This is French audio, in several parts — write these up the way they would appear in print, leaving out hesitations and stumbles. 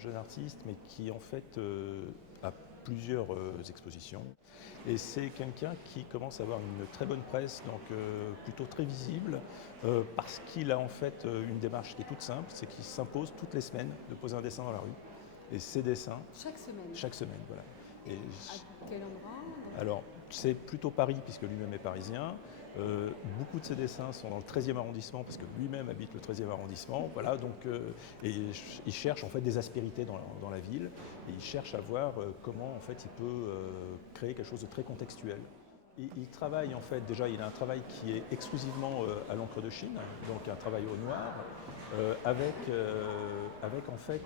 jeune artiste, mais qui en fait a plusieurs expositions. Et c'est quelqu'un qui commence à avoir une très bonne presse, donc plutôt très visible, parce qu'il a en fait une démarche qui est toute simple, c'est qu'il s'impose toutes les semaines de poser un dessin dans la rue. Et ces dessins, chaque semaine, voilà. Et À quel endroit? alors, c'est plutôt Paris, puisque lui-même est parisien. Beaucoup de ses dessins sont dans le 13e arrondissement, parce que lui-même habite le 13e arrondissement. Voilà, donc, et il cherche en fait des aspérités dans la ville, et il cherche à voir comment en fait il peut créer quelque chose de très contextuel. Il travaille en fait, déjà il a un travail qui est exclusivement à l'encre de Chine, donc un travail au noir, avec en fait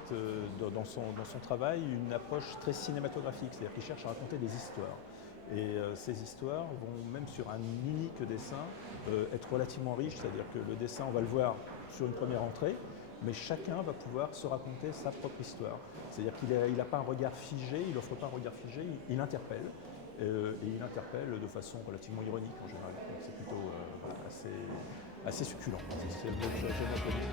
dans son travail une approche très cinématographique, c'est-à-dire qu'il cherche à raconter des histoires. Et ces histoires vont, même sur un unique dessin, être relativement riches, c'est-à-dire que le dessin, on va le voir sur une première entrée, mais chacun va pouvoir se raconter sa propre histoire. C'est-à-dire qu'il n'a pas un regard figé, il n'offre pas un regard figé, il interpelle. Et il interpelle de façon relativement ironique en général. Donc c'est plutôt voilà, assez succulent. C'est le mot que j'aime employer.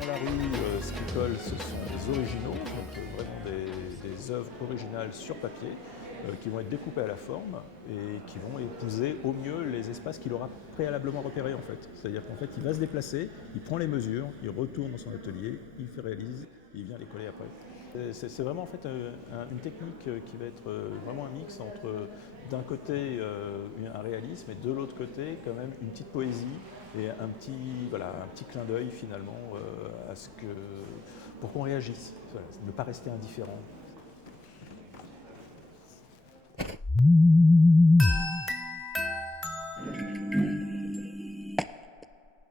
Dans la rue, ce qui colle, ce sont des originaux, donc vraiment des œuvres originales sur papier, qui vont être découpées à la forme et qui vont épouser au mieux les espaces qu'il aura préalablement repérés en fait. C'est-à-dire qu'en fait, il va se déplacer, il prend les mesures, il retourne dans son atelier, il fait réalise, et il vient les coller après. C'est vraiment en fait une technique qui va être vraiment un mix entre d'un côté un réalisme et de l'autre côté quand même une petite poésie et voilà, un petit clin d'œil finalement à ce que, pour qu'on réagisse, voilà, ne pas rester indifférent.